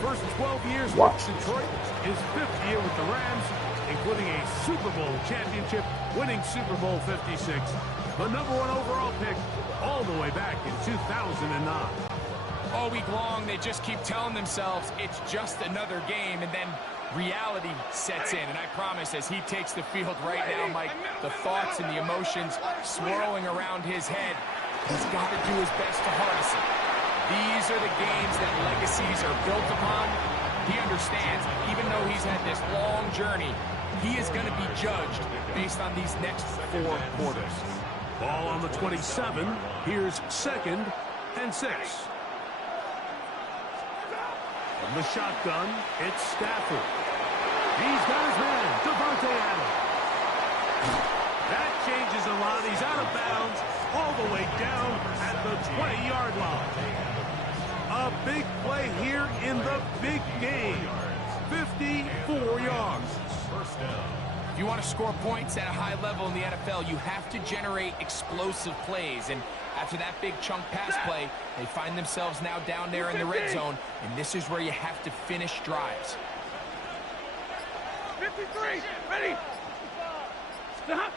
First 12 years Watch. with Detroit, his 5th year with the Rams, including a Super Bowl championship, winning Super Bowl 56. The #1 overall pick all the way back in 2009. All week long, they just keep telling themselves it's just another game, and then reality sets in. And I promise, as he takes the field right now, Mike, the thoughts and the emotions swirling around his head, he's got to do his best to harness it. These are the games that legacies are built upon. He understands, even though he's had this long journey, he is going to be judged based on these next 4 quarters. Ball on the 27. Here's 2nd and 6. From the shotgun, it's Stafford. He's got his man, Devontae Adams. That changes a lot. He's out of bounds all the way down at the 20-yard line. A big play here in the big game. 54 yards. First down. If you want to score points at a high level in the NFL, you have to generate explosive plays. And after that big chunk pass play, they find themselves now down there in the red zone. And this is where you have to finish drives. 53, ready. Stop.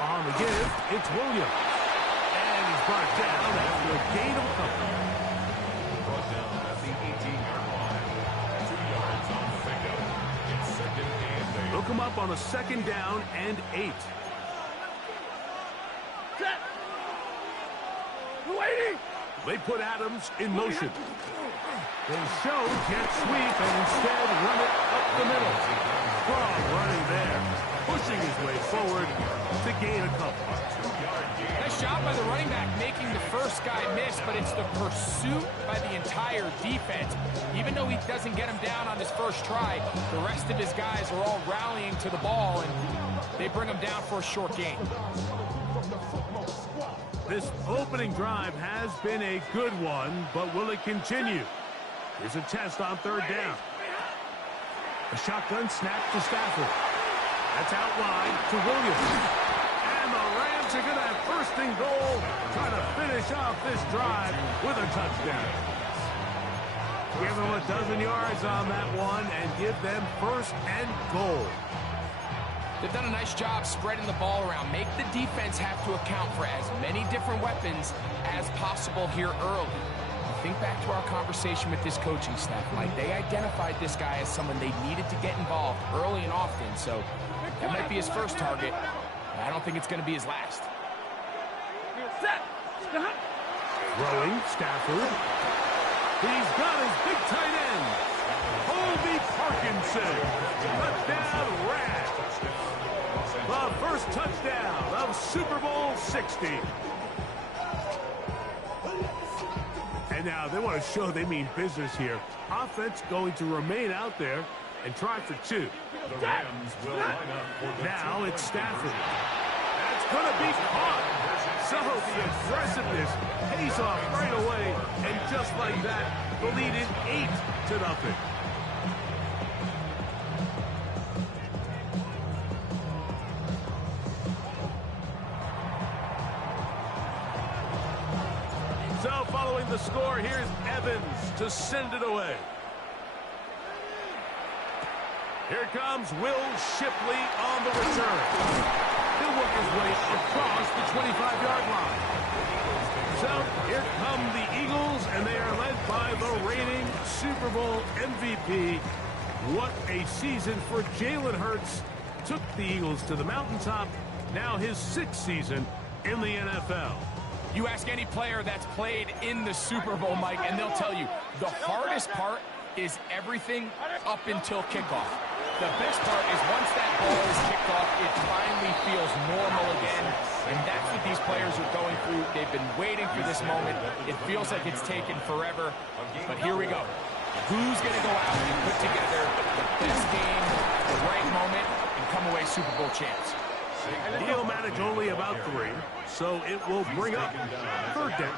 On the give, it's Williams. And he's brought down after a gain of a couple. Brought down at the 18-yard line. 2 yards on the pickup. It's 2nd and 8. Look him up on a 2nd down and 8. Set. Waiting. They put Adams in motion. They show jet sweep and instead run it up the middle. Strong running there, pushing his way forward to gain a couple. Nice job by the running back making the first guy miss, but it's the pursuit by the entire defense. Even though he doesn't get him down on his first try, the rest of his guys are all rallying to the ball, and they bring him down for a short gain. This opening drive has been a good one, but will it continue? Here's a test on 3rd down. A shotgun snap to Stafford. That's out wide to Williams. And the Rams are going to have 1st and goal, trying to finish off this drive with a touchdown. Give them a dozen yards on that one and give them 1st and goal. They've done a nice job spreading the ball around. Make the defense have to account for as many different weapons as possible here early. Think back to our conversation with this coaching staff, Mike. They identified this guy as someone they needed to get involved early and often, so that might be his first target. But I don't think it's going to be his last. Set. Stop. Throwing, Stafford. He's got his big tight end, Colby Parkinson. Touchdown, Rams. The first touchdown of Super Bowl 60. And now they want to show they mean business here. Offense going to remain out there and try for 2. The Rams will line up for the Now it's Stafford. That's going to be caught. So the aggressiveness pays off right away. And just like that, the lead is 8-0. So following the score, here's Evans to send it away. Here comes Will Shipley on the return. He'll work his way across the 25-yard line. So here come the Eagles, and they are led by the reigning Super Bowl MVP. What a season for Jalen Hurts. Took the Eagles to the mountaintop. Now his 6th season in the NFL. You ask any player that's played in the Super Bowl, Mike, and they'll tell you the hardest part is everything up until kickoff. The best part is once that ball is kicked off, it finally feels normal again, and that's what these players are going through. They've been waiting for this moment. It feels like it's taken forever, but here we go. Who's going to go out and put together the best game, the right moment, and come away Super Bowl champs? He'll manage only about 3, so it will bring up 3rd down.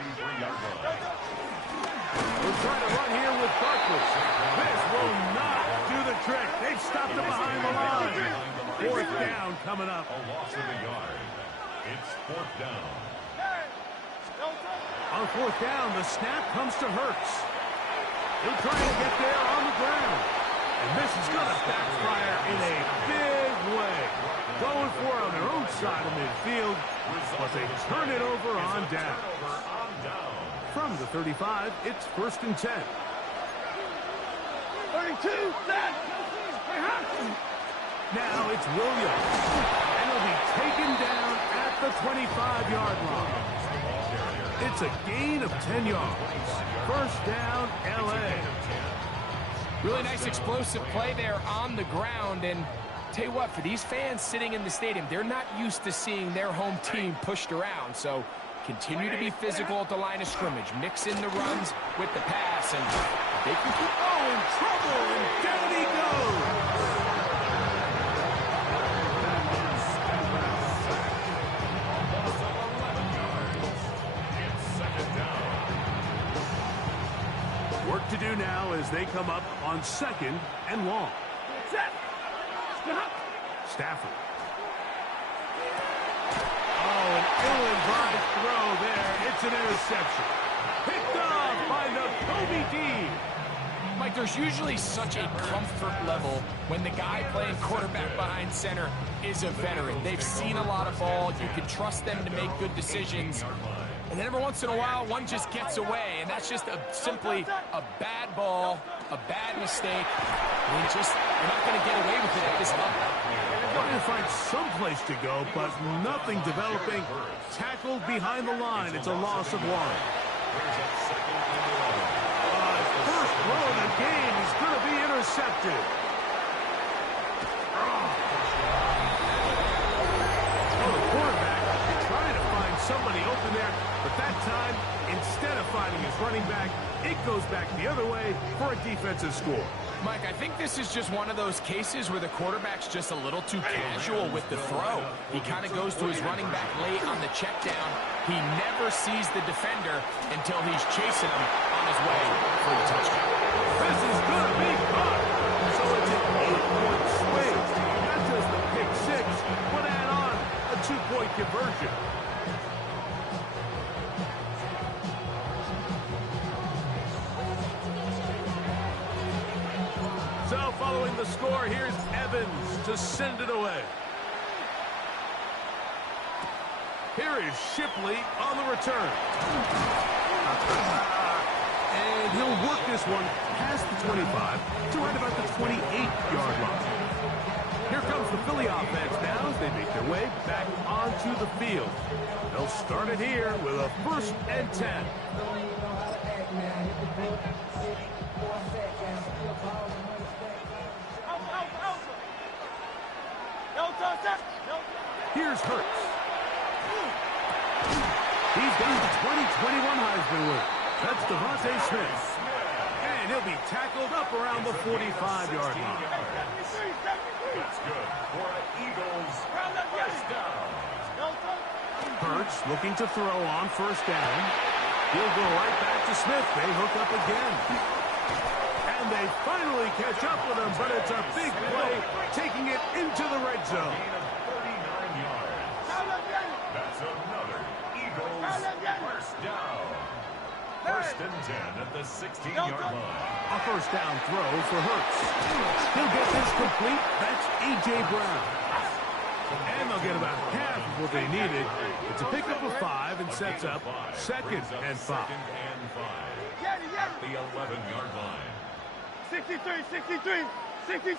We'll try to run here with Barkley. This will not do the trick. They've stopped it behind the line. 4th down coming up. A loss of a yard. It's 4th down. On 4th down, the snap comes to Hurts. He'll try to get there on the ground. And this is going to backfire in a big way. Going for it on their own side of midfield, but they turn it over on down. From the 35, it's 1st and 10. 32, set. Now it's Williams. And he'll be taken down at the 25-yard line. It's a gain of 10 yards. 1st down, L.A. Really nice explosive play there on the ground. And tell you what, for these fans sitting in the stadium, they're not used to seeing their home team pushed around. So continue to be physical at the line of scrimmage. Mix in the runs with the pass, and they can keep... Oh, in trouble, and down he goes. Work to do now as they come up on 2nd and long. Set. Stop. Stafford. Oh, an ill-advised throw there. It's an interception. Picked off by the Kobe D. Mike, there's usually such a comfort level when the guy playing quarterback behind center is a veteran. They've seen a lot of ball. You can trust them to make good decisions. And then every once in a while, one just gets away, and that's just simply a bad ball, a bad mistake. You're not going to get away with it at this level. Trying to find some place to go, but nothing developing. Tackled behind the line. It's a loss of 1. First throw of the game is going to be intercepted. Oh, the quarterback trying to find somebody open there, but that time, instead of finding his running back, it goes back the other way for a defensive score. Mike, I think this is just one of those cases where the quarterback's just a little too casual with the throw. He kind of goes to his running back late on the check down. He never sees the defender until he's chasing him on his way for the touchdown. This is going to be caught. So it's an 8-point swing. Not just the pick 6, but add on a 2-point conversion. So following the score, here's Evans to send it away. Here is Shipley on the return. And he'll work this one past the 25 to right about the 28-yard line. Here comes the Philly offense now as they make their way back onto the field. They'll start it here with a 1st and 10. Here's Hurts. He's got the 2021 Heisman winner. That's Devontae Smith. And he'll be tackled up around the 45-yard line. That's good for an Eagles first down. Hurts looking to throw on 1st down. He'll go right back to Smith. They hook up again. And they finally catch up with him, but it's a big play, taking it into the red zone. Gain of 39 yards. That's another Eagles first down. 1st and 10 at the 16-yard line. A 1st down throw for Hurts. He'll get this complete. That's A.J. Brown. And they'll get about half of what they needed. It's a pickup of 5 and sets up 2nd and 5. At the 11-yard line. 63, 60.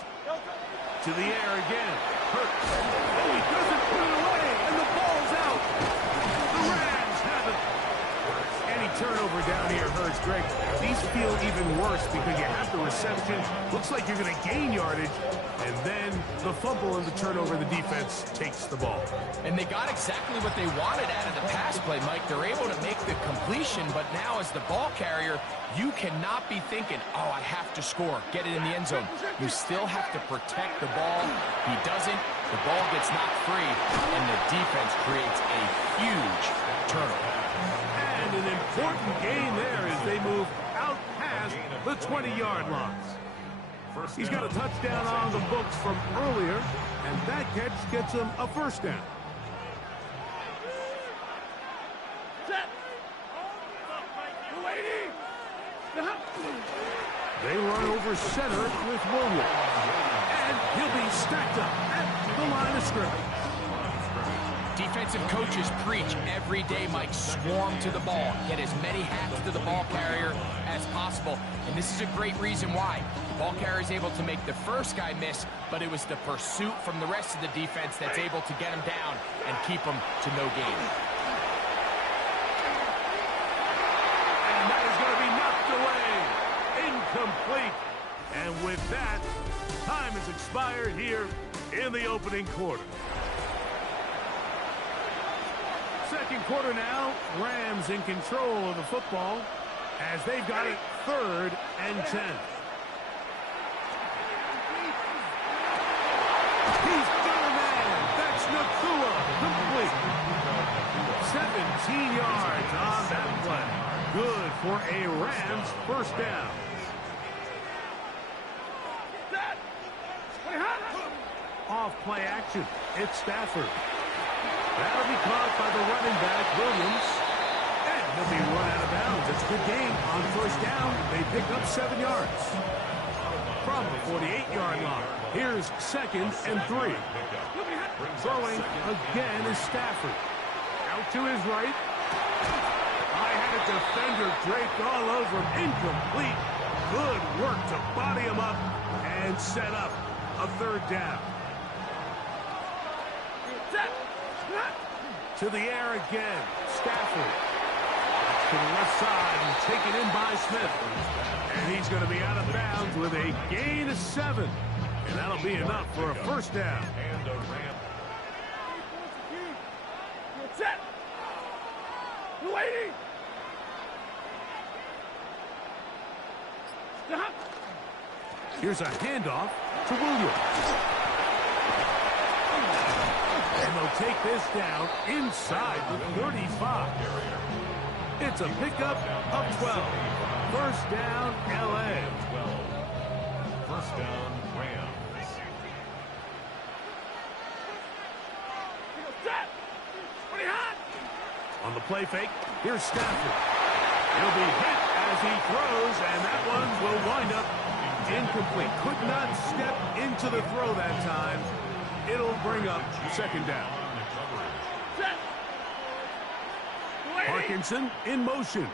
To the air again. Hurts. Oh, he doesn't put it away, and the ball's out. The Rams have it. Any turnover down here hurts, Greg. These feel even worse because you have the reception. Looks like you're going to gain yardage, and then the fumble and the turnover, the defense takes the ball. And they got exactly what they wanted out of the pass play, Mike. They're able to make the completion, but now as the ball carrier, you cannot be thinking, oh, I have to score, get it in the end zone. You still have to protect the ball. He doesn't. The ball gets knocked free, and the defense creates a huge turnover. And an important gain there as they move out past the 20-yard line. He's got a touchdown on the books from earlier, and that catch gets him a 1st down. Set. They run over center with Williams. And he'll be stacked up at the line of scrimmage. Defensive coaches preach every day, Mike, swarm to the ball. Get as many hats to the ball carrier as possible. And this is a great reason why. The ball carrier is able to make the first guy miss, but it was the pursuit from the rest of the defense that's able to get him down and keep him to no gain. And that is going to be knocked away. Incomplete. And with that, time has expired here in the opening quarter. Second quarter now, Rams in control of the football as they've got it 3rd and 10. He's got a man. That's Nakua. Complete. 17 yards on that play. Good for a Rams first down. Off play action. It's Stafford. That'll be caught by the running back, Williams. And he'll be run out of bounds. It's a good game. On first down, they pick up 7 yards. From the 48-yard line, here's 2nd and 3. Throwing again is Stafford. Out to his right. I had a defender draped all over him. Incomplete. Good work to body him up and set up a 3rd down. To the air again. Stafford. To the left side and taken in by Smith. And he's going to be out of bounds with a gain of 7. And that'll be enough for a first down. And a Ram. Set. Waiting. Stop. Here's a handoff to Williams. And they'll take this down inside the 35. It's a pickup of 12. First down, L.A. 12. First down, Rams. On the play fake, here's Stafford. He'll be hit as he throws, and that one will wind up incomplete. Could not step into the throw that time. It'll bring up 2nd down. Parkinson in motion.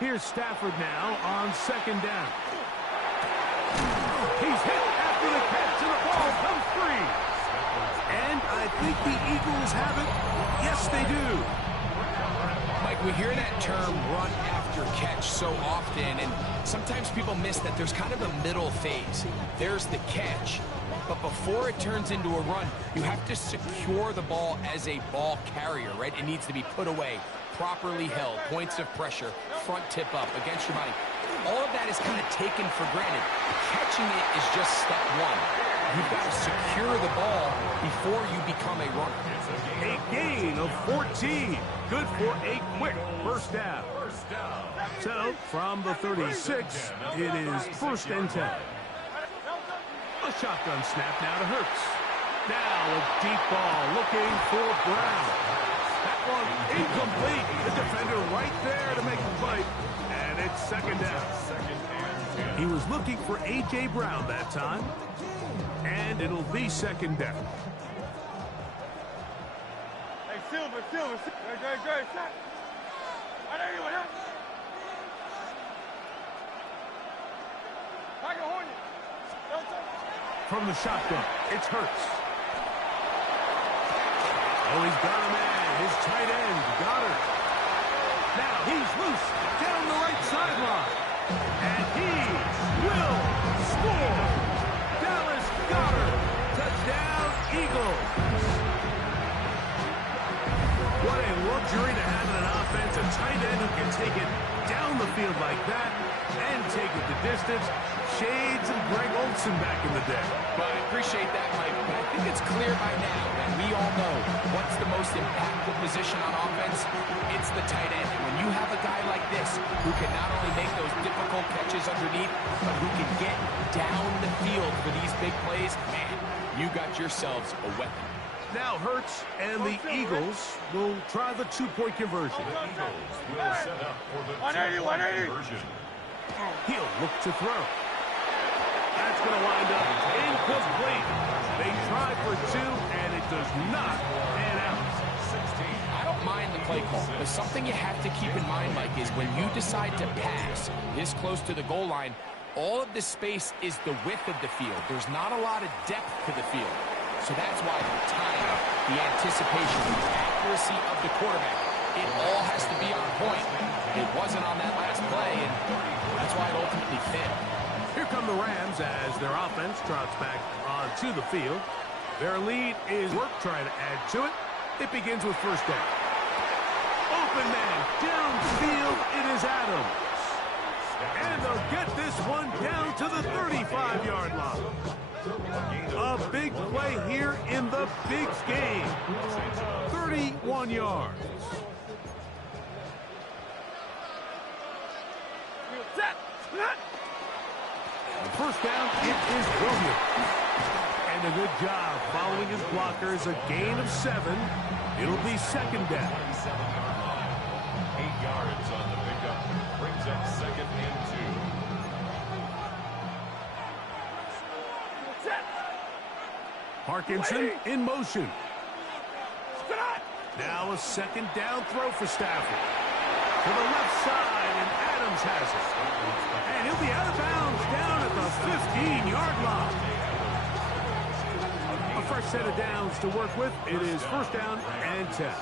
Here's Stafford now on 2nd down. He's hit after the catch, and the ball comes free. And I think the Eagles have it. Yes, they do. Mike, we hear that term run after catch so often, and sometimes people miss that there's kind of a middle phase. There's the catch, but before it turns into a run, you have to secure the ball as a ball carrier, right? It needs to be put away, properly held, points of pressure, front tip up against your body. All of that is kind of taken for granted. Catching it is just step one. You've got to secure the ball before you become a runner. A gain of 14. Good for a quick first down. So, from the 36, it is 1st and 10. A shotgun snap now to Hurts. Now a deep ball looking for Brown. That one incomplete. The defender right there to make the play. And it's 2nd down. He was looking for A.J. Brown that time. And it'll be 2nd down. Hey, Silver. Great. Shot. I know you want help. Tiger Hornet. From the shotgun, it's Hurts. Oh, he's got a man. His tight end, Goddard. Now he's loose down the right sideline. And he will score. Dallas Goddard. Touchdown, Eagles. What a luxury to have in an offense. A tight end who can take it down the field like that and take it the distance. Shades of Greg Olsen back in the day. Well, I appreciate that, Mike, but I think it's clear by now that we all know what's the most impactful position on offense. It's the tight end. And when you have a guy like this who can not only make those difficult catches underneath, but who can get down the field for these big plays, man, you got yourselves a weapon. Now Hurts and the Eagles will try the 2-point conversion. The Eagles will set up for the 180. conversion. He'll look to throw. That's going to wind up incomplete. They tried for 2, and it does not pan out. I don't mind the play call, but something you have to keep in mind, Mike, is when you decide to pass this close to the goal line, all of the space is the width of the field. There's not a lot of depth to the field. So that's why the timing, the anticipation, the accuracy of the quarterback, it all has to be on point. It wasn't on that last play, and that's why it ultimately failed. Here come the Rams as their offense trots back onto the field. Their lead is work trying to add to it. It begins with first down. Open man, downfield, it is Adams. And they'll get this one down to the 35-yard line. A big play here in the big game. 31 yards. First down, it is Williams. And a good job following his blockers, a gain of 7. It'll be second down. 8 yards on the pickup. Brings up second and 2. Parkinson in motion. Now a second down throw for Stafford. To the left side, and Adams has it. And he'll be out of bounds down at the 15-yard line. A fresh set of downs to work with. It is first down and 10.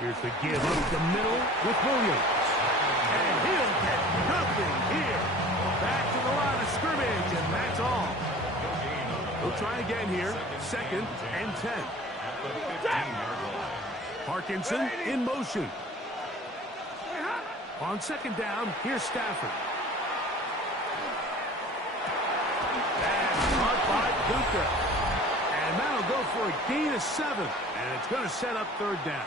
Here's the give up the middle with Williams. And he'll get nothing here. Back to the line of scrimmage, and that's all. We'll try again here. Second and 10. Parkinson in motion. On second down, here's Stafford. And caught by Duca. And that'll go for a gain of 7. And it's going to set up third down.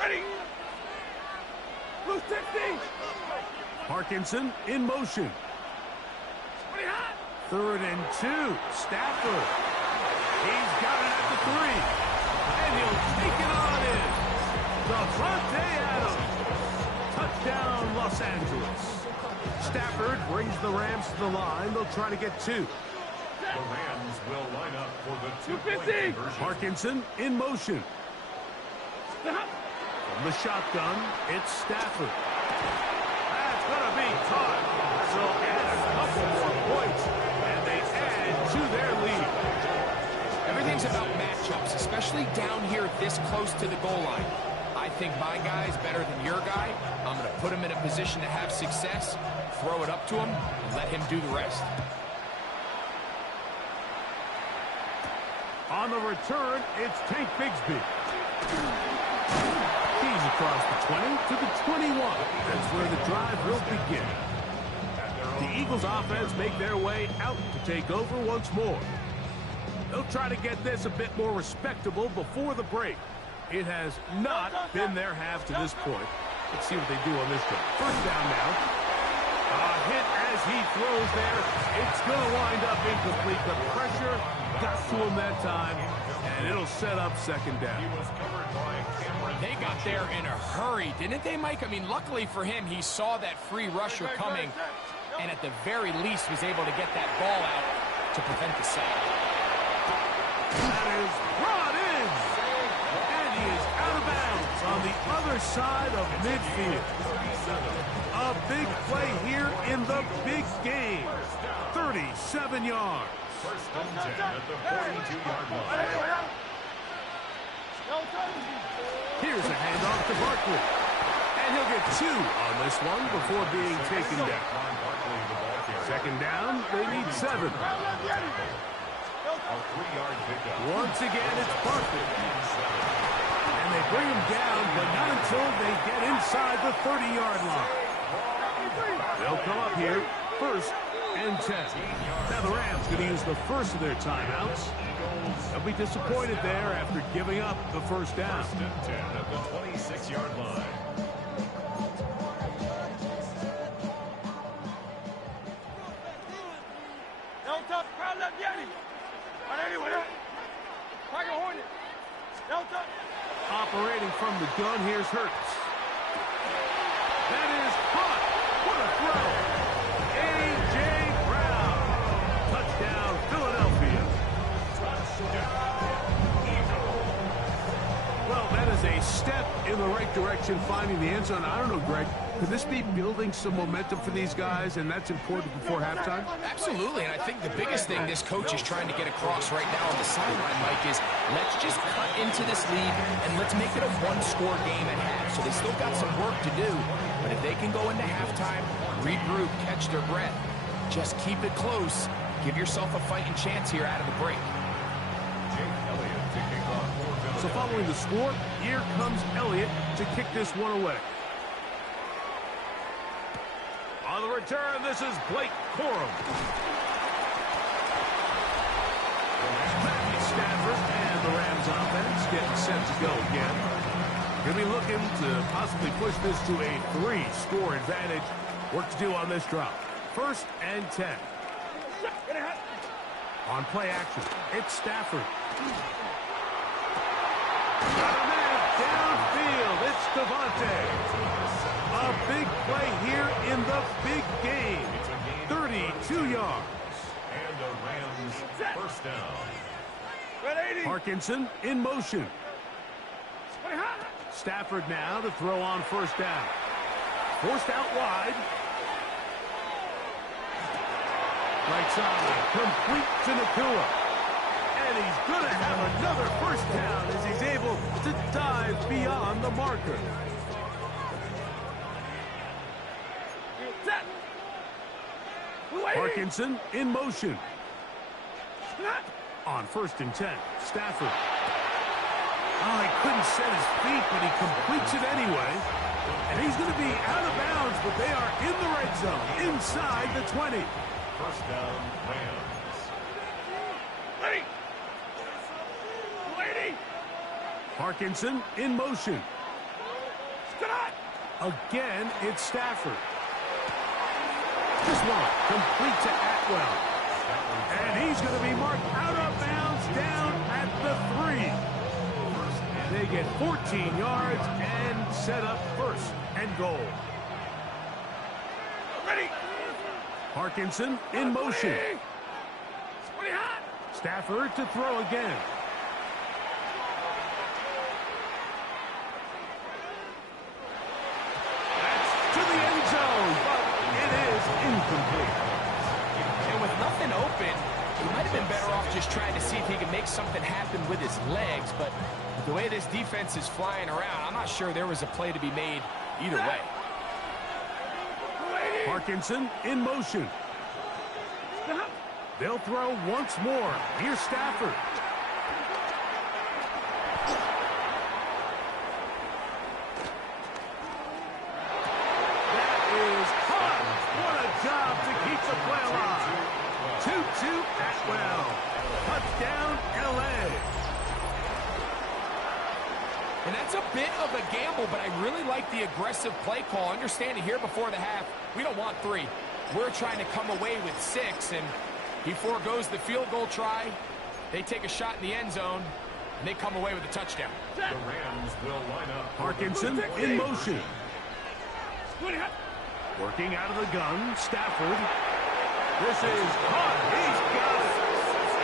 Ready. Blue 60. Parkinson in motion. Third and 2. Stafford. He's got it at the 3. And he'll take it on in. Davante Adams. Touchdown, Los Angeles. Stafford brings the Rams to the line. They'll try to get 2. The Rams will line up for the 2-point 250. conversion. Parkinson in motion. From the shotgun, it's Stafford. That's going to be caught. So add a couple more points, and they add to their lead. Everything's about matchups, especially down here this close to the goal line. I think my guy's better than your guy. I'm going to put him in a position to have success, throw it up to him, and let him do the rest. On the return, it's Tank Bigsby. He's across the 20 to the 21. That's where the drive will begin. The Eagles offense make their way out to take over once more. They'll try to get this a bit more respectable before the break. It has not been their half to this point. Let's see what they do on this one. First down now. A hit as he throws there. It's going to wind up incomplete. The pressure got to him that time, and it'll set up second down. He was covered by Cameron. They got there in a hurry, didn't they, Mike? I mean, luckily for him, he saw that free rusher coming, and at the very least was able to get that ball out to prevent the sack. That is brought in, and he is out of bounds on the other side of midfield. A big play here in the big game. 37 yards. First and 10 at the 42-yard line. Here's a handoff to Barkley. And he'll get 2 on this one before being taken down. Second down, they need 7. A 3-yard pickup. Once again, it's Barkley. And they bring him down, but not until they get inside the 30-yard line. They'll come up here, first and 10. Now the Rams going to use the first of their timeouts. They'll be disappointed there after giving up the first down. First and 10 at the 26-yard line. Operating from the gun, here's Hurts. That is caught. What a throw. A.J. Brown. Touchdown, Philadelphia. Well, that is a step in the right direction, finding the end zone. I don't know, Greg. Could this be building some momentum for these guys, and that's important before halftime? Absolutely, and I think the biggest thing this coach is trying to get across right now on the sideline, Mike, is let's just cut into this lead, and let's make it a one-score game at half. So they still got some work to do, but if they can go into halftime, regroup, catch their breath, just keep it close, give yourself a fighting chance here out of the break. So following the score, here comes Elliott to kick this one away. On the return, this is Blake Corum. Matthew Stafford and the Rams offense getting set to go again. Going to be looking to possibly push this to a 3-score advantage. Work to do on this drop. 1st and 10. On play action, it's Stafford. Got a man downfield. It's Devontae. A big play here in the big game. 32 yards. And the Rams first down. Parkinson in motion. Stafford now to throw on 1st down. Forced out wide. Right side, complete to Nakua. And he's going to have another 1st down as he's able to dive beyond the marker. Parkinson in motion. On 1st and 10, Stafford. Oh, he couldn't set his feet, but he completes it anyway. And he's going to be out of bounds, but they are in the red zone, inside the 20. 1st down, Rams. Parkinson in motion. Again, it's Stafford. This one complete to Atwell. And he's going to be marked out of bounds down at the 3. They get 14 yards and set up 1st and goal. Parkinson in motion. Stafford to throw again. That's to the end zone, but it is incomplete. And with nothing open, he might have been better off just trying to see if he could make something happen with his legs, but the way this defense is flying around, I'm not sure there was a play to be made either way. Parkinson in motion. They'll throw once more. Here's Stafford. That is caught. What a job to keep the play alive. 2-2 Atwell. Touchdown, L.A. And that's a bit of a gamble, but I really like the aggressive play call. Understanding here before the half, we don't want 3. We're trying to come away with 6, and he forgoes the field goal try. They take a shot in the end zone, and they come away with a touchdown. The Rams will line up. Parkinson in motion. Working out of the gun, Stafford. This is caught. He's got it.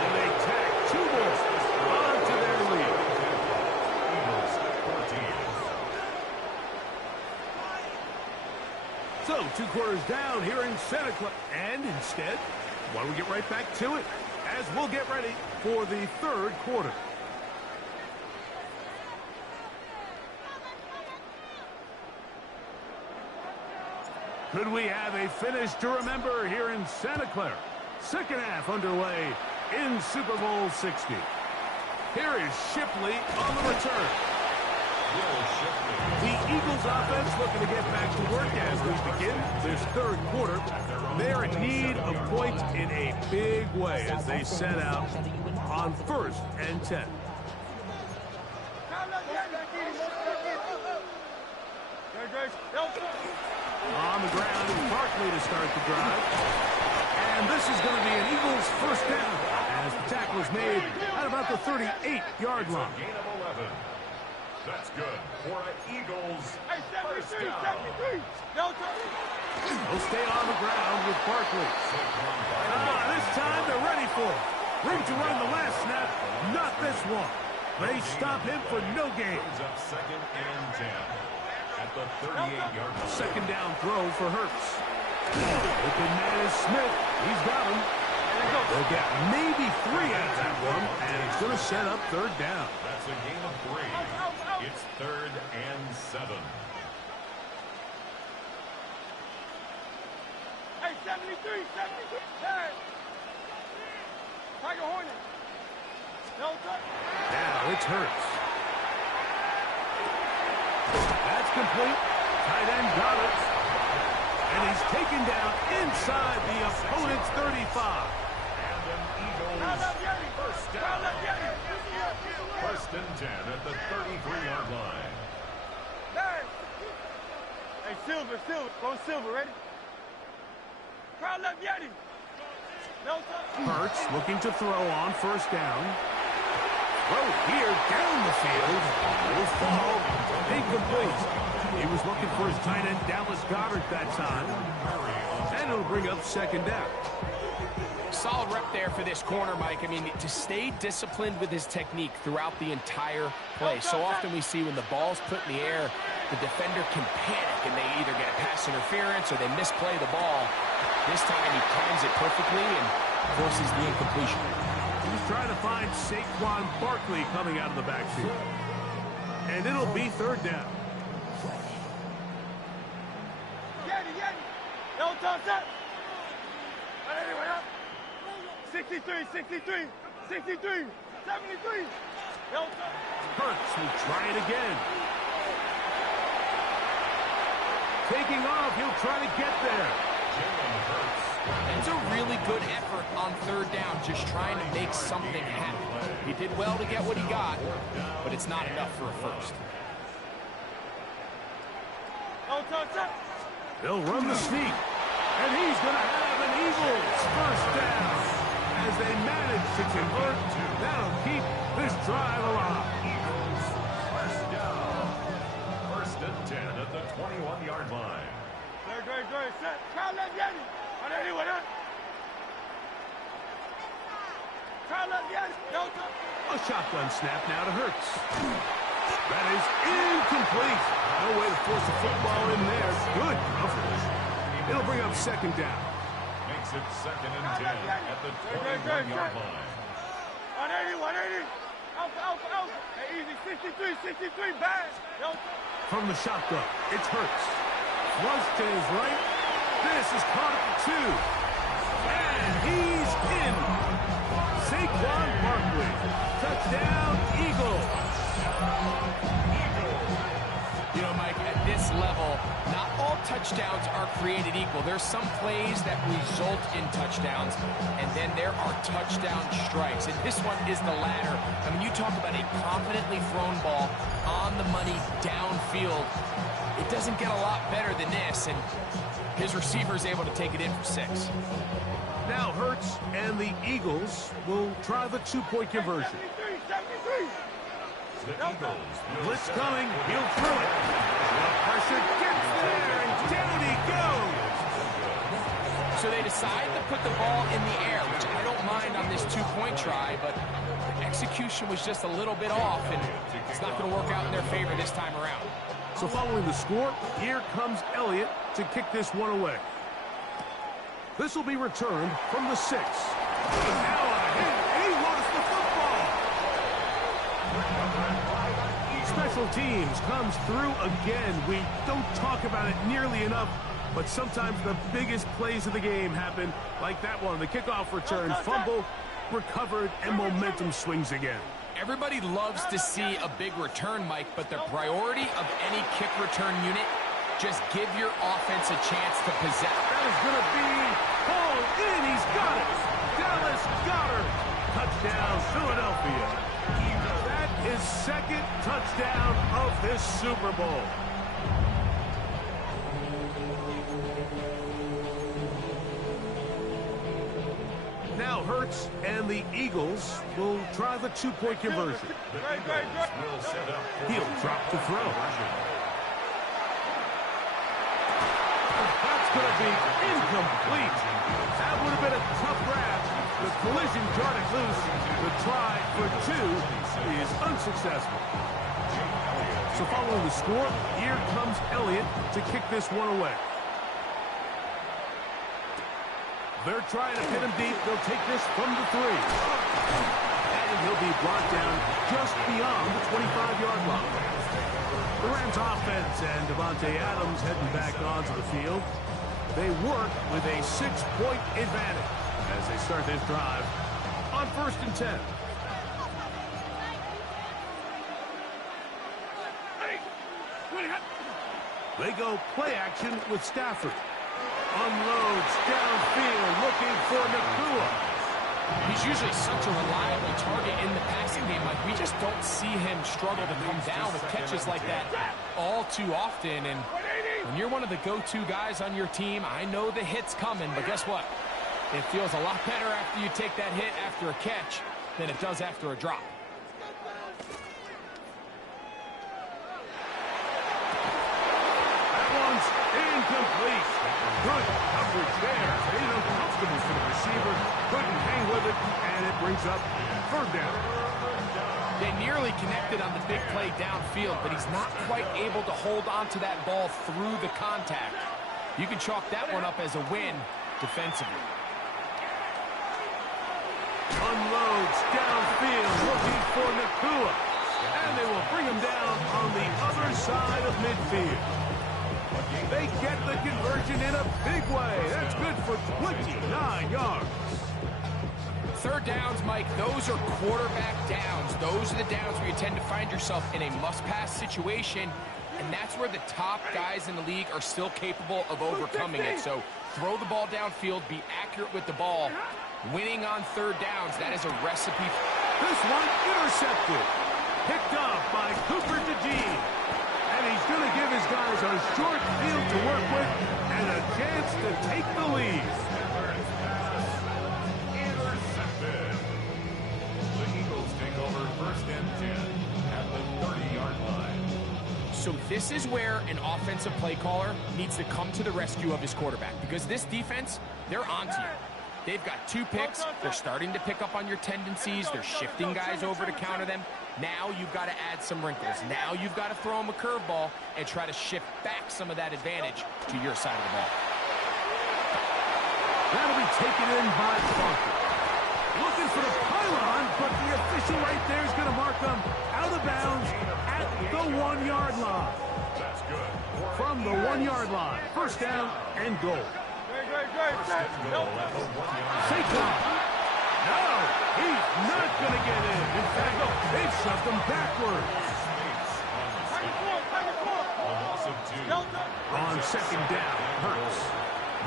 And they tack 2 more onto their lead. So, 2 quarters down here in Santa Clara. And instead, why don't we get right back to it as we'll get ready for the 3rd quarter. Could we have a finish to remember here in Santa Clara? 2nd half underway in Super Bowl 60. Here is Shipley on the return. The Eagles offense looking to get back to work as we begin this 3rd quarter. They're in need of points in a big way as they set out on 1st and 10. On the ground is Barkley to start the drive. And this is going to be an Eagles 1st down as the tackle is made right about the 38-yard line. Gain of 11. That's good for an Eagles Hey, first 73, down. 73. No touch. He'll stay on the ground with Barkley. This time they're ready for it. Room to run the last snap, not this one. They stop him for no gain. Brings up 2nd and 10 at the 38-yard line. Second down throw for Hurts. Open man is Smith. He's got him. They'll get maybe 3 out of that one, and it's going to set up third down. That's a gain of 3. It's 3rd and 7. Hey, 73, 73. Hey. Tiger Hornet. No touch. Now it's Hurts. That's complete. Tight end got it. And he's taken down inside the opponent's 35. And an Eagles first down. 1st and 10 at the 33-yard line. Hey, Silver. Go Silver, ready? Crowd left Yeti. No touch. Hurts looking to throw on first down. Throw here down the field. Will fall. Incomplete. He was looking for his tight end Dallas Goedert that time. And it'll bring up second down. Solid rep there for this corner, Mike. I mean, to stay disciplined with his technique throughout the entire play. So often we see when the ball's put in the air, the defender can panic and they either get a pass interference or they misplay the ball. This time he times it perfectly and forces the incompletion. He's trying to find Saquon Barkley coming out of the backfield. And it'll be third down. Yeti. No touch. Anyway, up. 63, 73, 73, 73. No touch. Hurts will try it again. Taking off, he'll try to get there. It's a really good effort on third down, just trying to make something happen. He did well to get what he got, but it's not enough for a first. No touch. They'll run the sneak, and he's going to have an Eagles first down. As they manage to convert, that'll keep this drive alive. Eagles first down. 1st and 10 at the 21-yard line. Great. Set. Crowd left Yeti. Anyway, up. Crowd left Yeti. No touch. A shotgun snap now to Hurts. That is incomplete. No way to force the football in there. Good coverage. It'll bring up second down. Makes it 2nd and 10 at the 21-yard line. 180. Out. Hey, easy. 63, bad. No touch. From the shotgun, it's Hurts. Rush to his right. This is caught at the 2. And he's in. Saquon Barkley. Touchdown, Eagles. You know, Mike, at this level, not all touchdowns are created equal. There's some plays that result in touchdowns, and then there are touchdown strikes. And this one is the latter. I mean, you talk about a confidently thrown ball on the money downfield. It doesn't get a lot better than this, and his receiver's able to take it in for 6. Now Hurts and the Eagles will try the 2-point conversion. 73. The Eagles. Blitz coming. He'll throw it. The pressure gets there, and down he goes. So they decide to put the ball in the air, which I don't mind on this 2-point try, but the execution was just a little bit off, and it's not going to work out in their favor this time around. So following the score, here comes Elliott to kick this one away. This will be returned from the 6. And now a hit, and he lost the football. Special teams comes through again. We don't talk about it nearly enough, but sometimes the biggest plays of the game happen like that one. The kickoff return, fumble, recovered, and momentum swings again. Everybody loves to see a big return, Mike, but the priority of any kick return unit, just give your offense a chance to possess. That is going to be hauled in. He's got it. Dallas Goedert. Touchdown, Philadelphia. That is second touchdown of this Super Bowl. Now Hurts and the Eagles will try the two-point conversion. He'll drop to throw. That's going to be incomplete. That would have been a tough grab. The collision jarred it loose. The try for two is unsuccessful. So following the score, here comes Elliott to kick this one away. They're trying to hit him deep. They'll take this from the 3. And he'll be brought down just beyond the 25-yard line. The Rams offense and Devontae Adams heading back onto the field. They work with a 6-point advantage as they start this drive on 1st and 10. They go play action with Stafford. Unloads downfield looking for Nakua. He's usually such a reliable target in the passing game. Like, we just don't see him struggle to come down with catches like that all too often. And when you're one of the go-to guys on your team, I know the hit's coming, but guess what? It feels a lot better after you take that hit after a catch than it does after a drop. That one's incomplete. Good coverage there. Made it uncomfortable for the receiver. Couldn't hang with it, and it brings up 3rd down. They nearly connected on the big play downfield, but he's not quite able to hold on to that ball through the contact. You can chalk that one up as a win defensively. Unloads downfield looking for Nakua. And they will bring him down on the other side of midfield. They get the conversion in a big way. That's good for 29 yards. 3rd downs, Mike, those are quarterback downs. Those are the downs where you tend to find yourself in a must-pass situation, and that's where the top guys in the league are still capable of overcoming it. So throw the ball downfield, be accurate with the ball. Winning on 3rd downs, that is a recipe. This one intercepted. Picked up by Cooper DeJean. And he's going to give his guys a short field to work with and a chance to take the lead. Intercepted. The Eagles take over 1st and 10 at the 30-yard line. So this is where an offensive play caller needs to come to the rescue of his quarterback, because this defense, they're onto you. They've got 2 picks. They're starting to pick up on your tendencies. They're shifting guys over to counter them. Now you've got to add some wrinkles. Now you've got to throw them a curveball and try to shift back some of that advantage to your side of the ball. That'll be taken in by Funky. Looking for the pylon, but the official right there is going to mark them out of bounds at the 1-yard line. That's good. From the 1-yard line, 1st down and goal. Saquon. No, he's not going to get in. In fact, they've shoved him backwards. On 2nd down, Hurts.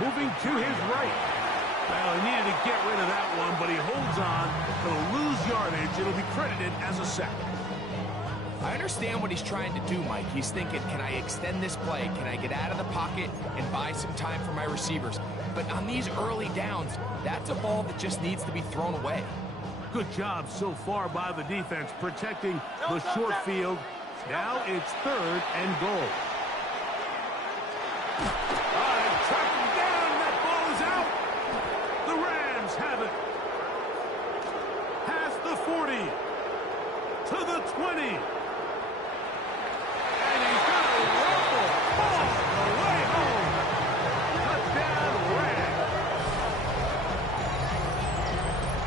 Moving to his right. Well, he needed to get rid of that one, but he holds on. He'll lose yardage. It'll be credited as a sack. I understand what he's trying to do, Mike. He's thinking, can I extend this play? Can I get out of the pocket and buy some time for my receivers? But on these early downs, that's a ball that just needs to be thrown away. Good job so far by the defense protecting the short field. Now it's 3rd and goal. Track him down. That ball is out. The Rams have it. Past the 40. To the 20. And he's got a rumble all the way home. Touchdown, Rams.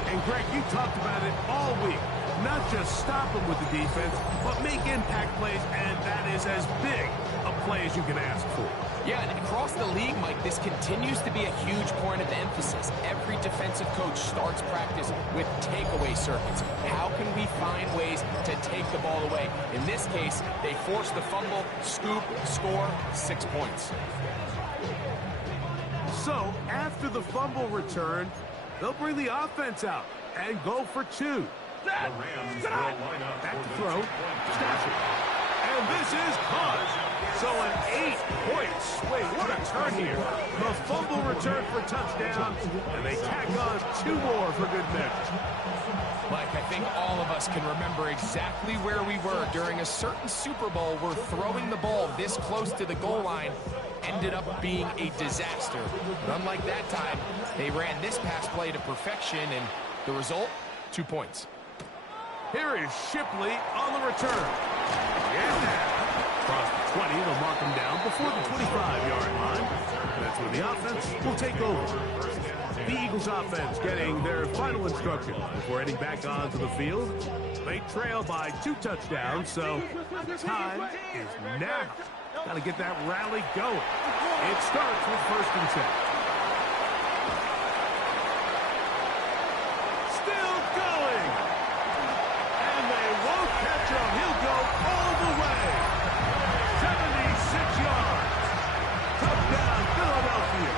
And Greg, you talked about it all week. Not just stop him with the defense, but make impact plays, and that is as big a play as you can ask for. Yeah, and across the league, Mike, this continues to be a huge point of emphasis. Every defensive coach starts practice with takeaway circuits. How can we find ways to take the ball away? In this case, they force the fumble, scoop, score, 6 points. So, after the fumble return, they'll bring the offense out and go for 2. The Rams will line up Back for to the throw. 2-point Stafford. And And this is caught. So an 8-point swing. What a turn here. The fumble return for touchdown, and they tack on 2 more for good measure. Mike, I think all of us can remember exactly where we were during a certain Super Bowl where throwing the ball this close to the goal line ended up being a disaster. But unlike that time, they ran this pass play to perfection, and the result, 2 points. Here is Shipley on the return. Yeah. Across the 20, they'll mark him down before the 25-yard line. That's where the offense will take over. The Eagles offense getting their final instructions before heading back onto the field. They trail by 2 touchdowns, so time is now. Got to get that rally going. It starts with 1st and 10. Still going. And they won't catch him. He'll go all the way. 76 yards. Touchdown, Philadelphia.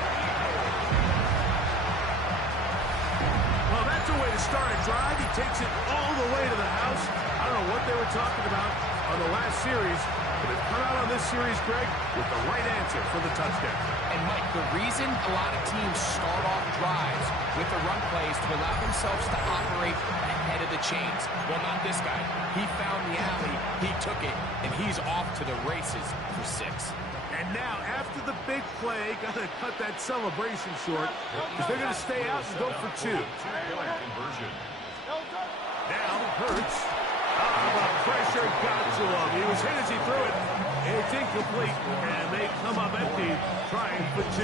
Well, that's a way to start a drive. He takes it all the way to the house. I don't know what they were talking about on the last series, but they've come out on this series, Greg, with the right answer for the touchdown. And, Mike, the reason a lot of teams start off drives with the run plays to allow themselves to operate ahead of the chains. Well, not this guy. He found the alley, he took it, and he's off to the races for 6. And now, after the big play, got to cut that celebration short because they're going to stay out and go for 2. Now, Hurts. The pressure got to him. He was hit as he threw it. It's incomplete, and they come up empty, trying for 2.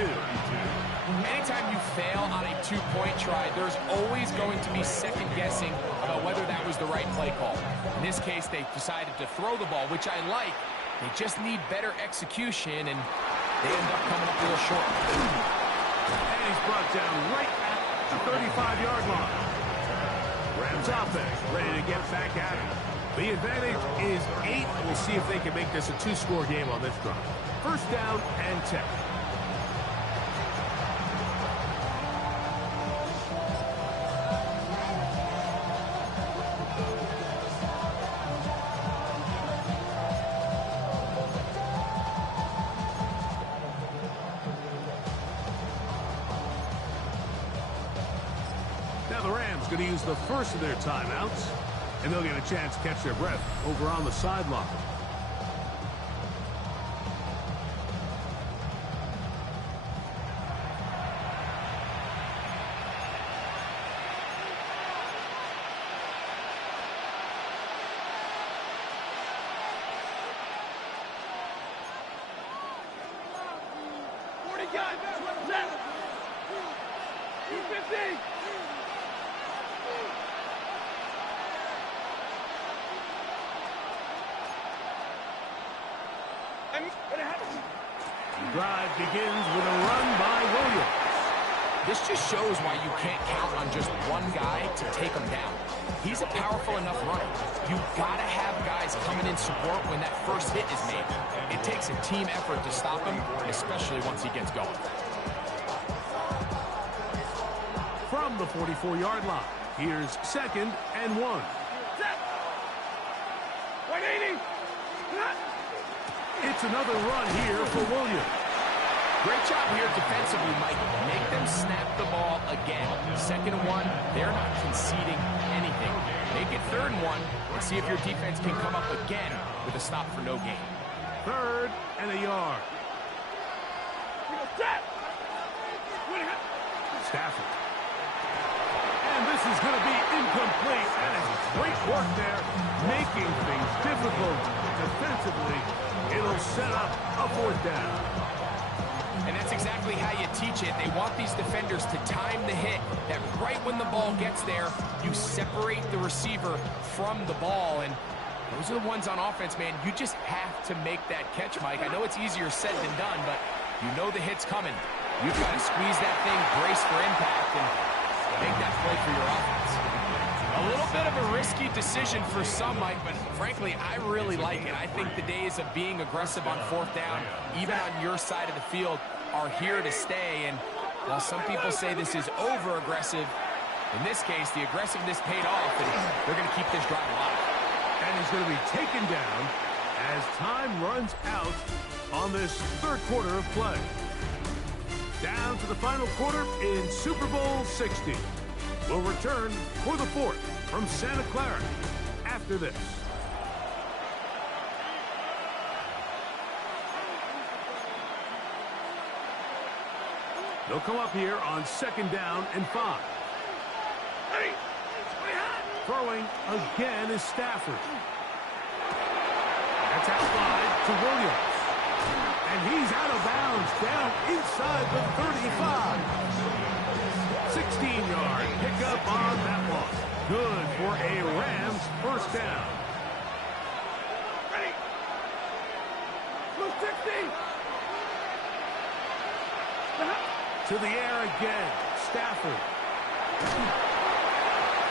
Anytime you fail on a 2-point try, there's always going to be second guessing about whether that was the right play call. In this case, they decided to throw the ball, which I like. They just need better execution, and they end up coming up a little short. And he's brought down right at the 35-yard line. Rams offense ready to get back at it. The advantage is 8. We'll see if they can make this a 2-score game on this drive. 1st down and 10. Now the Rams going to use the first of their timeouts, and they'll get a chance to catch their breath over on the sideline. The drive begins with a run by Williams. This just shows why you can't count on just one guy to take him down. He's a powerful enough runner. You've got to have guys coming in support when that first hit is made. It takes a team effort to stop him, especially once he gets going. From the 44-yard line, here's 2nd and 1. 180. It's another run here for Williams. Great job here defensively, Mike. Make them snap the ball again. 2nd and 1, they're not conceding anything. Make it 3rd and 1 and see if your defense can come up again with a stop for no gain. 3rd and a yard. Stafford. And this is going to be incomplete. And it's great work there, making things difficult defensively. It'll set up a 4th down. And that's exactly how you teach it. They want these defenders to time the hit, that right when the ball gets there, you separate the receiver from the ball. And those are the ones on offense, man. You just have to make that catch, Mike. I know it's easier said than done, but you know the hit's coming. You've got to squeeze that thing, brace for impact, and make that play for your offense. A little bit of a risky decision for some, Mike, but frankly, I really like it. I think the days of being aggressive on 4th down, even on your side of the field, are here to stay. And while some people say this is over-aggressive, in this case, the aggressiveness paid off, and they're going to keep this drive alive. And he's going to be taken down as time runs out on this third quarter of play. Down to the final quarter in Super Bowl 60. We'll return for the fourth from Santa Clara after this. They'll come up here on 2nd down and 5. Throwing again is Stafford. That's outside to Williams. And he's out of bounds down inside the 35. 16-yard pickup on that one. Good for a Rams first down. Ready. Blue 60. To the air again, Stafford.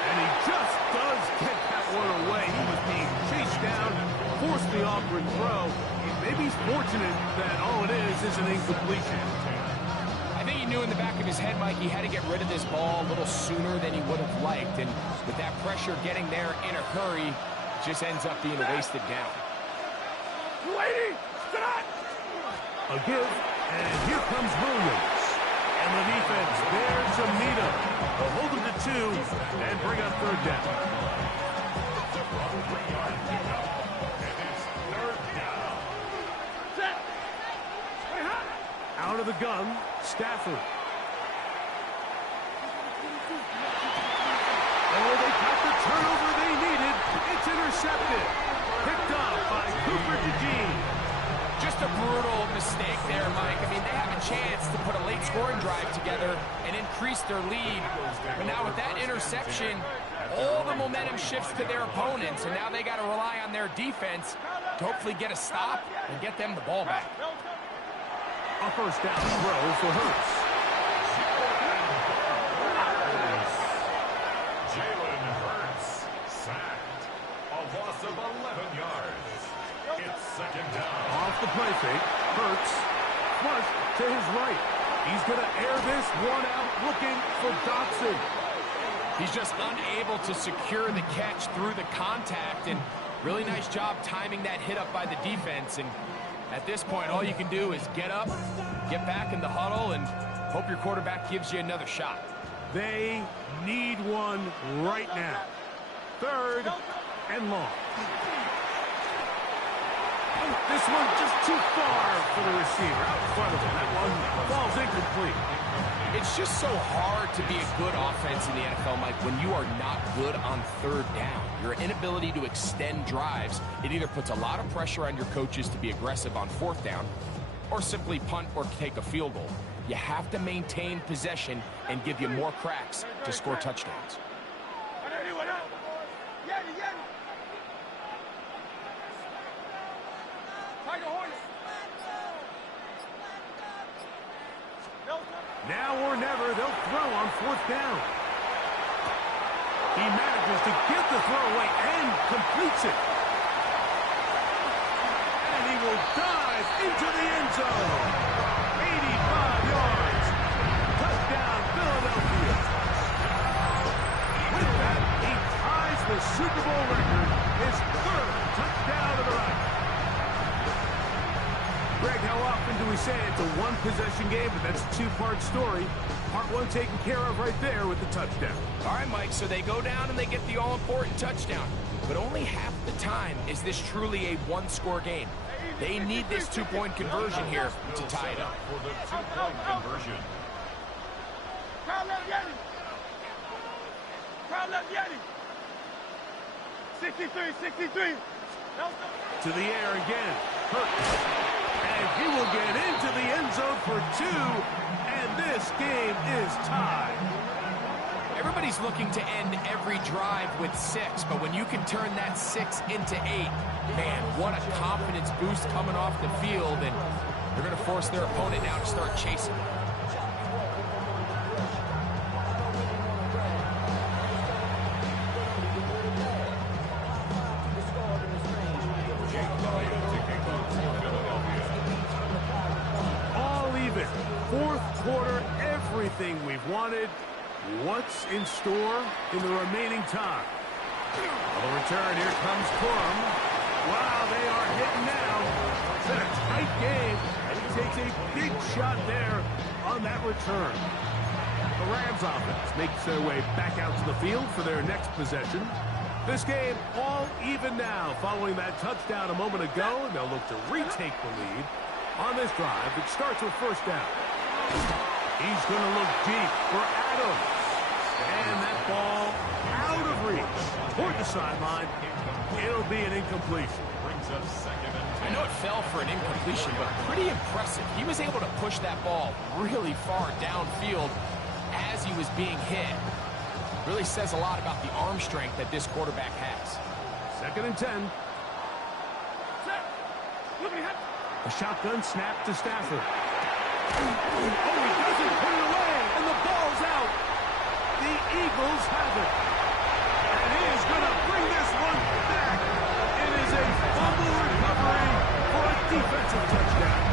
And he just does get that one away. He was being chased down, forced the awkward throw. Maybe he's fortunate that all it is an incompletion. I think he knew in the back of his head, Mike, he had to get rid of this ball a little sooner than he would have liked. And with that pressure getting there in a hurry, it just ends up being a wasted down. 280. A give, and here comes Williams. And the defense there to meet him. They'll hold him to 2 and bring up 3rd down. Out of the gun, Stafford. Oh, they got the turnover they needed. It's intercepted. Picked up by Cooper DeJean. Just a brutal mistake there, Mike. I mean, they have a chance to put a late scoring drive together and increase their lead. But now with that interception, all the momentum shifts to their opponents, and now they got to rely on their defense to hopefully get a stop and get them the ball back. A first down throw for Hurts. Jalen Hurts sacked. A loss of 11 yards. It's 2nd down. Off the play fake, Hurts flush to his right. He's going to air this one out looking for Dotson. He's just unable to secure the catch through the contact, and really nice job timing that hit up by the defense. And at this point, all you can do is get up, get back in the huddle, and hope your quarterback gives you another shot. They need one right now. 3rd and long. This one just too far for the receiver. Out in front of him. That one falls incomplete. It's just so hard to be a good offense in the NFL, Mike, when you are not good on 3rd down. Your inability to extend drives, it either puts a lot of pressure on your coaches to be aggressive on 4th down or simply punt or take a field goal. You have to maintain possession and give you more cracks to score touchdowns. Now or never, they'll throw on 4th down. He manages to get the throw away and completes it. And he will dive into the end zone. 85 yards. Touchdown, Philadelphia. With that, he ties the Super Bowl record. His 3rd touchdown of the night. Greg, how often do we say it's a one-possession game, but that's a 2-part story? Part 1 taken care of right there with the touchdown. All right, Mike, so they go down and they get the all-important touchdown. But only half the time is this truly a 1-score game. They need this 2-point conversion here to tie it up. For the 2-point conversion. Crowd left Yeti. Crowd left Yeti. 63. To the air again. Hurts. And he will get into the end zone for 2, and this game is tied. Everybody's looking to end every drive with 6, but when you can turn that 6 into 8, man, what a confidence boost coming off the field, and they're going to force their opponent now to start chasing. Quarter, everything we've wanted. What's in store in the remaining time? On the return, here comes Corum. Wow, they are hitting now. It's been a tight game, and he takes a big shot there on that return. The Rams offense makes their way back out to the field for their next possession. This game all even now following that touchdown a moment ago, and they'll look to retake the lead on this drive. It starts with first down. He's going to look deep for Adams. And that ball out of reach toward the sideline. It'll be an incompletion. I know it fell for an incompletion, but pretty impressive. He was able to push that ball really far downfield as he was being hit. Really says a lot about the arm strength that this quarterback has. 2nd and 10. A shotgun snap to Stafford. Oh, he doesn't put it away, and the ball's out. The Eagles have it. And he is going to bring this one back. It is a fumble recovery for a defensive touchdown.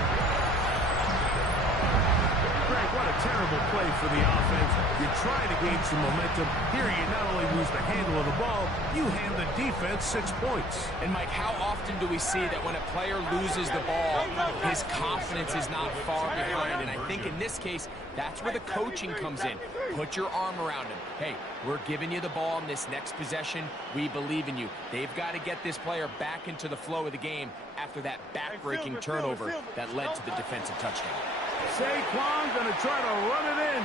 Greg, what a terrible play for the offense. You're trying to gain some momentum. Here you not only lose the handle of the ball, you hand the defense 6 points. And Mike, how often do we see that when a player loses the ball, his confidence is not far behind? And I think in this case, that's where the coaching comes in. Put your arm around him. Hey, we're giving you the ball in this next possession. We believe in you. They've got to get this player back into the flow of the game after that back-breaking turnover that led to the defensive touchdown. Saquon going to try to run it in.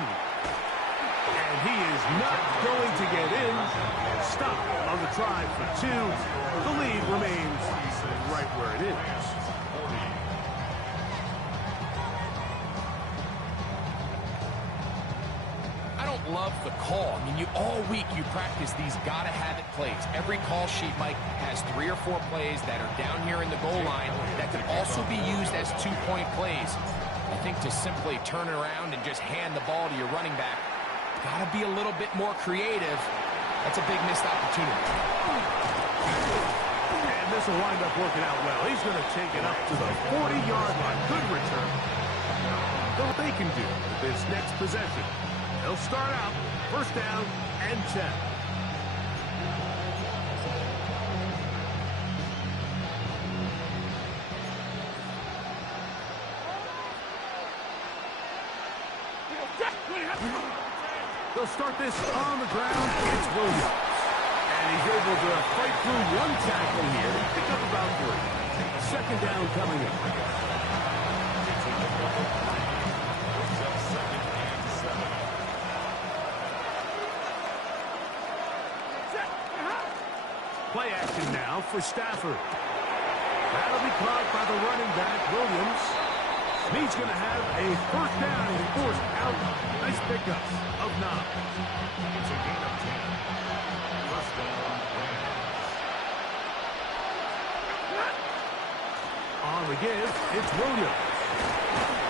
And he is not going to get in. Stop on the try for 2. The lead remains right where it is. I don't love the call. I mean, all week you practice these gotta-have-it plays. Every call sheet, Mike, has 3 or 4 plays that are down here in the goal line that can also be used as 2-point plays. I think to simply turn it around and just hand the ball to your running back, got to be a little bit more creative. That's a big missed opportunity. And this will wind up working out well. He's going to take it up to the 40-yard line. Good return. What they can do with this next possession. They'll start out first down and 10. They'll start this on the ground. It's Williams. And he's able to fight through 1 tackle here. Pick up about 3. 2nd down coming up. Play action now for Stafford. That'll be caught by the running back, Williams. He's going to have a first down and forced out. Nice pickup of 9. It's a gain of 10. First down, Rams. On the give, it's Williams.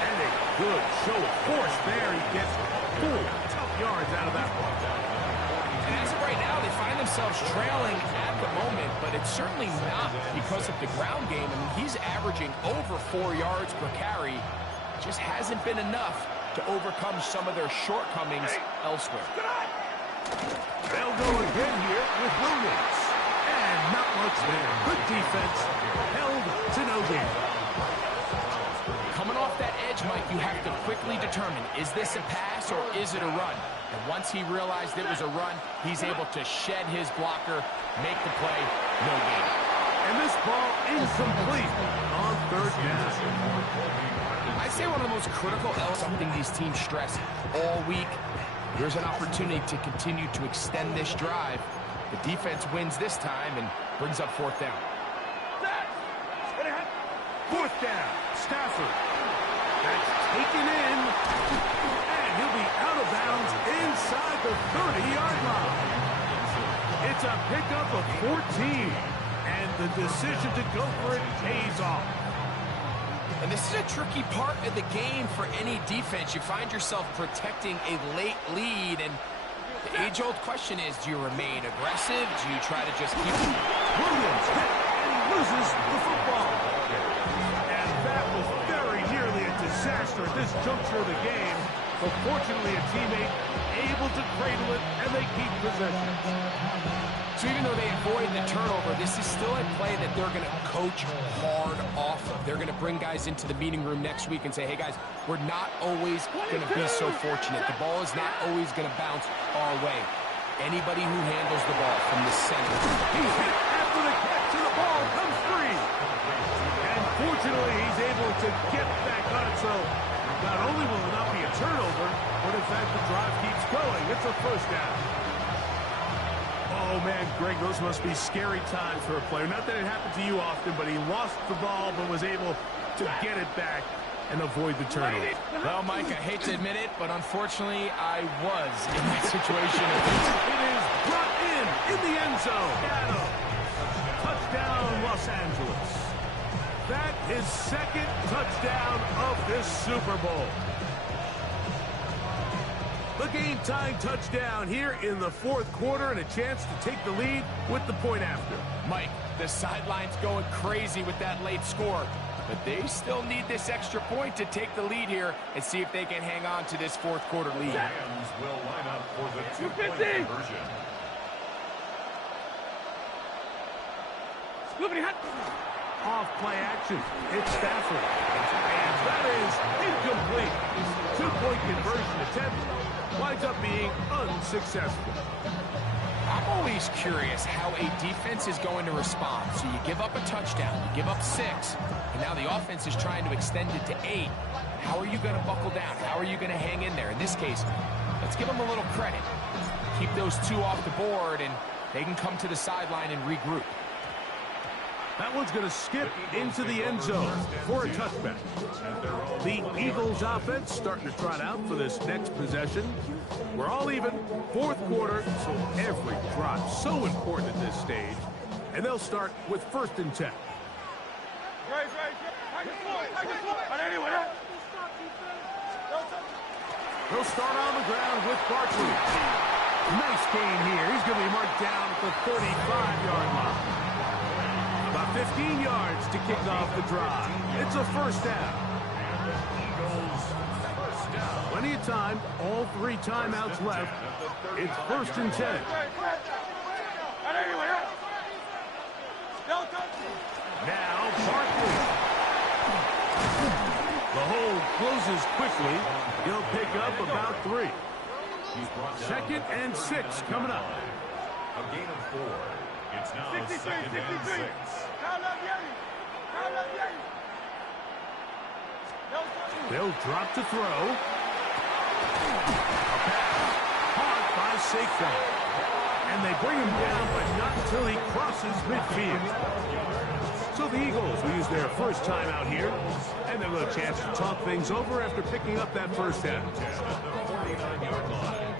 And a good show of force there. He gets 4 tough yards out of that one. And as of right now, they find themselves trailing at the moment, but it's certainly not because of the ground game. I mean, he's averaging over 4 yards per carry. Just hasn't been enough to overcome some of their shortcomings elsewhere. They'll go again here with Williams. And not much there. Good defense. Held to no gain. Coming off that edge, Mike, you have to quickly determine, is this a pass or is it a run? And once he realized it was a run, he's able to shed his blocker, make the play, no gain. And this ball incomplete on 3rd down. I'd say one of the most critical elements, something these teams stress all week. There's an opportunity to continue to extend this drive. The defense wins this time and brings up 4th down. 4th down, Stafford. That's taken in. And he'll be out of bounds inside the 30-yard line. It's a pickup of 14. And the decision to go for it pays off. And this is a tricky part of the game for any defense. You find yourself protecting a late lead, and the age-old question is, do you remain aggressive? Do you try to just keep it? Williams hit, and he loses the football. And that was very nearly a disaster at this juncture of the game. But fortunately, a teammate able to cradle it, and they keep possession. So even though they avoid the turnover, this is still a play that they're going to coach hard off of. They're going to bring guys into the meeting room next week and say, hey, guys, we're not always going to be so fortunate. The ball is not always going to bounce our way. Anybody who handles the ball from the center. He's hit after the catch, and the ball comes free. And fortunately, he's able to get back on it, so not only will it not be a turnover, but in fact, the drive keeps going. It's a first down. Oh, man, Greg, those must be scary times for a player. Not that it happened to you often, but he lost the ball but was able to get it back and avoid the turnover. Well, Mike, I hate to admit it, but unfortunately, I was in that situation. It is brought in the end zone. Touchdown, Los Angeles. That is second touchdown of this Super Bowl. The game-tying touchdown here in the fourth quarter and a chance to take the lead with the point after. Mike, the sideline's going crazy with that late score, but they still need this extra point to take the lead here and see if they can hang on to this fourth quarter lead. Rams will line up for the two-point conversion. Off play action. It's Stafford. And that is incomplete. Two-point conversion attempt winds up being unsuccessful. I'm always curious how a defense is going to respond. So you give up a touchdown, you give up 6, and now the offense is trying to extend it to 8. How are you going to buckle down? How are you going to hang in there? In this case, let's give them a little credit. Keep those 2 off the board, and they can come to the sideline and regroup. That one's going to skip into the end zone for a touchback. The Eagles offense starting to trot out for this next possession. We're all even. Fourth quarter, so every drop so important at this stage. And they'll start with 1st and 10. They'll start on the ground with Barkley. Nice gain here. He's going to be marked down at the 35-yard line. About 15 yards to kick off the drive. It's a first down. Plenty of time. All 3 timeouts left. It's 1st and 10. Now Barkley. The hold closes quickly. He'll pick up about 3. 2nd and 6 coming up. A gain of 4. It's now 2nd and 6. They'll drop to throw. Caught by Saquon. And they bring him down, but not until he crosses midfield. So the Eagles will use their first timeout here, and they'll have a chance to talk things over after picking up that first down. At the 49-yard line.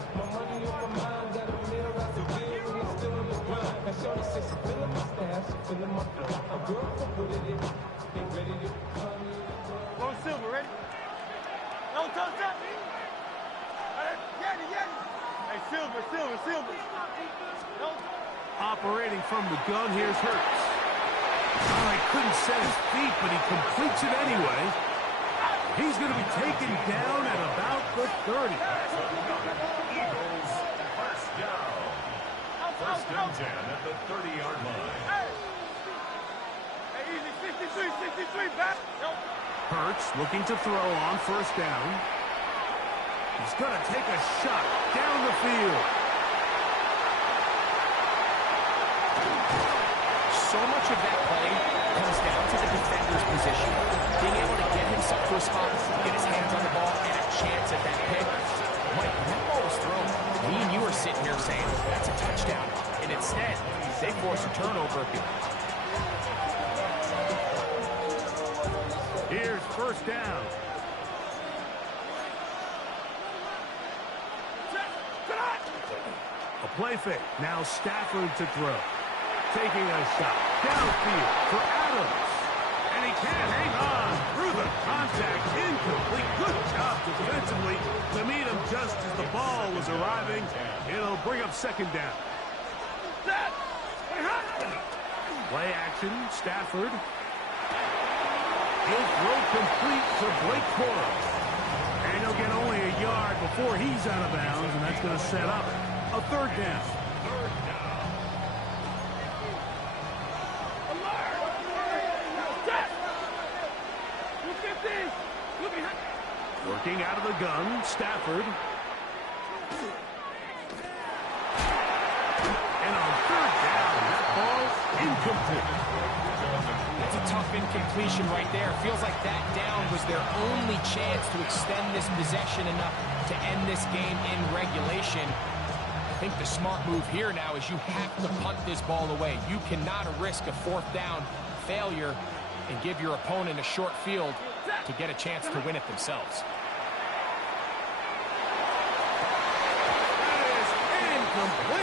Go Silver, ready? No touch up. Hey, Silver. No. Operating from the gun, here's Hurts. Oh, he couldn't set his feet, but he completes it anyway. He's going to be taken down at about the 30. Eagles, first down. 1st and 10 at the 30-yard line. Hey, easy, 63, back. No. Hurts looking to throw on 1st down. He's going to take a shot down the field. So much of that play comes down to the defender's position. Being able to get himself to a spot, get his hands on the ball, and a chance at that pick. Mike, when that ball was thrown, me and you were sitting here saying, that's a touchdown. And instead, they force a turnover. Here's 1st down. A play fake. Now Stafford to throw. Taking a shot downfield for Adams. And he can't hang on through the contact. Incomplete. Good job defensively to meet him just as the ball was arriving. It'll bring up 2nd down. Play action. Stafford. He'll throw complete to Blake Corum. And he'll get only a yard before he's out of bounds, and that's going to set up a third down. Working out of the gun, Stafford. And on third down, that ball incomplete. That's a tough incompletion right there. Feels like that down was their only chance to extend this possession enough to end this game in regulation. I think the smart move here now is you have to punt this ball away. You cannot risk a fourth down failure and give your opponent a short field to get a chance to win it themselves. That is incomplete.